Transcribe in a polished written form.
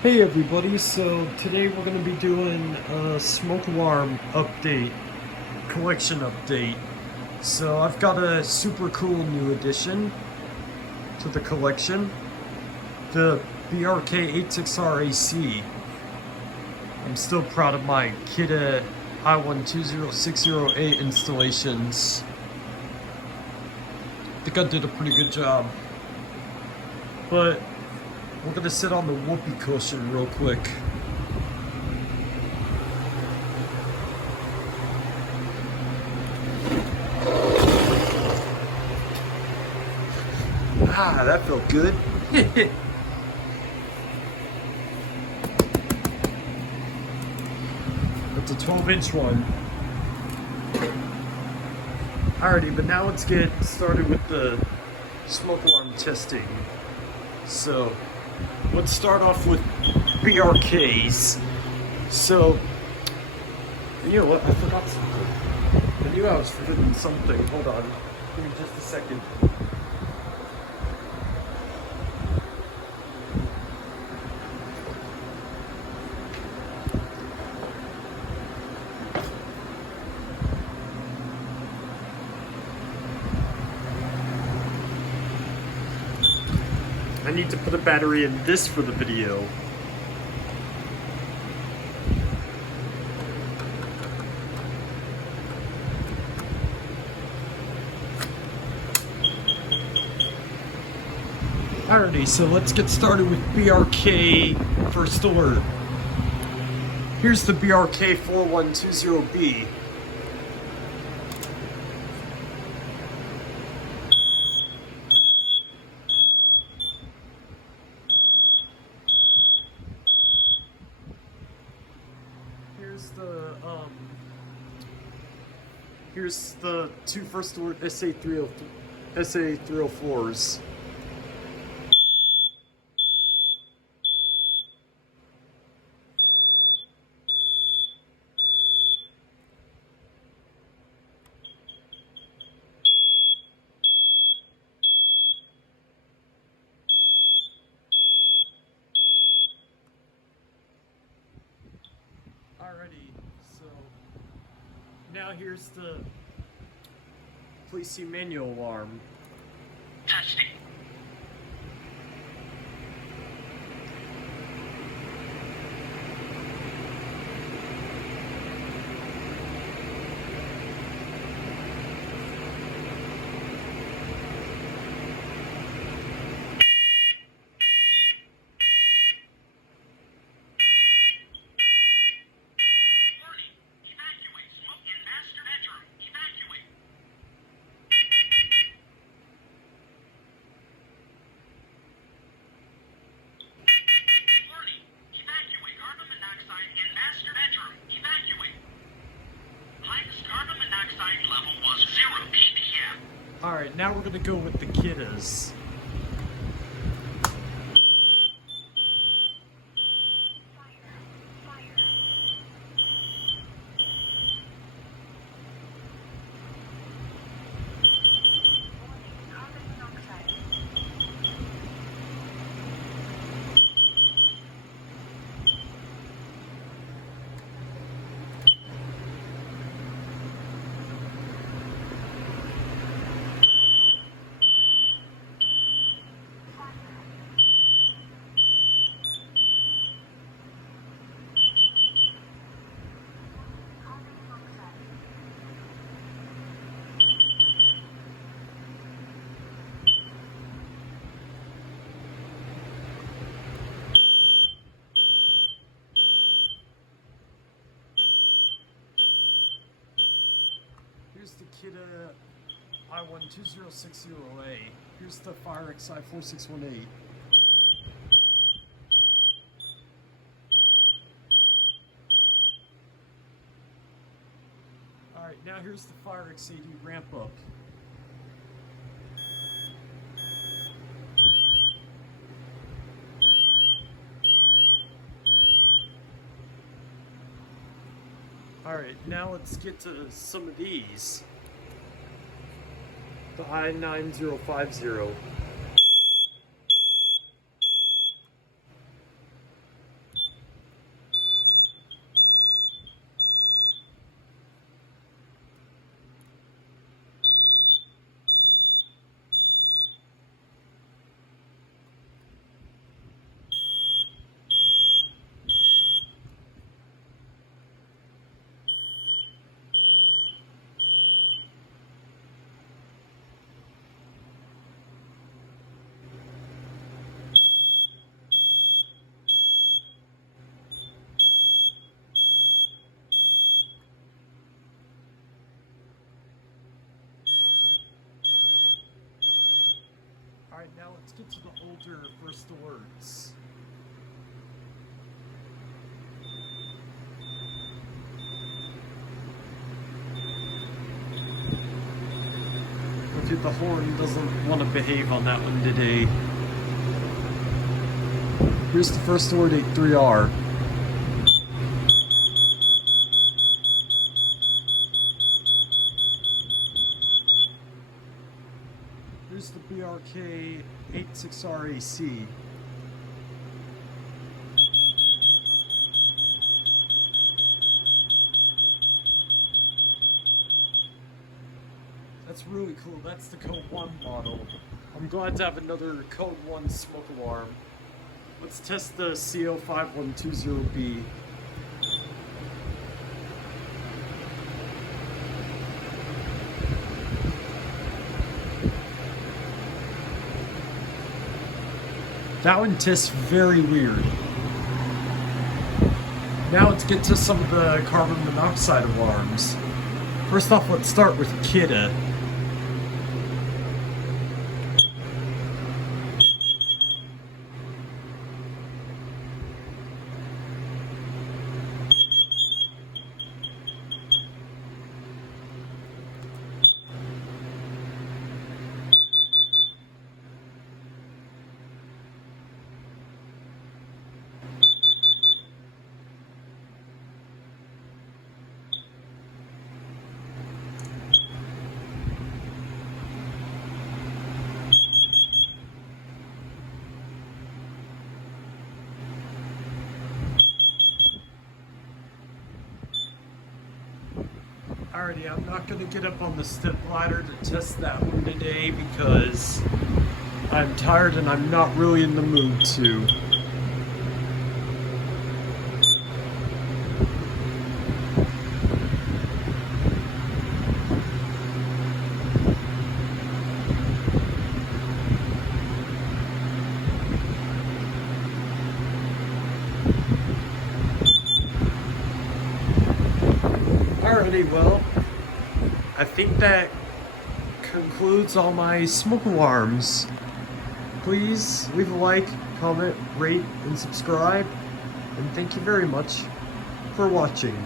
Hey everybody, so today we're going to be doing a smoke alarm update, collection update. So I've got a super cool new addition to the collection, the BRK86RAC. I'm still proud of my Kidde I120608 installations. I think I did a pretty good job. But we're going to sit on the whoopee cushion real quick. Ah, that felt good. That's a 12-inch one. Alrighty, but now let's get started with the smoke alarm testing. So, let's start off with BRKs. So, you know what? I forgot something. I knew I was forgetting something. Hold on. Give me just a second. I need to put a battery in this for the video. Alrighty, so let's get started with BRK first alert. Here's the BRK 4120B. Here's the two first alert SA304s. Alrighty, so now here's the police manual alarm. Testing. Alright, now we're gonna go with the Kiddes. Here's the Kidde I120608. Here's the FireX I4618. Alright, now here's the FireX AD ramp up. Alright, now let's get to some of these. The I9050. let's get to the older first alerts. Dude, the horn doesn't want to behave on that one today. Here's the first alert 83R. Here's the BRK 86RAC. That's really cool. That's the Code 1 model. I'm glad to have another Code 1 smoke alarm. Let's test the CO5120B. That one tests very weird. Now let's get to some of the carbon monoxide alarms. First off, let's start with Kidde. Alrighty, I'm not going to get up on the step ladder to test that one today because I'm tired and I'm not really in the mood to. Alrighty, well, I think that concludes all my smoke alarms. Please leave a like, comment, rate, and subscribe. And thank you very much for watching.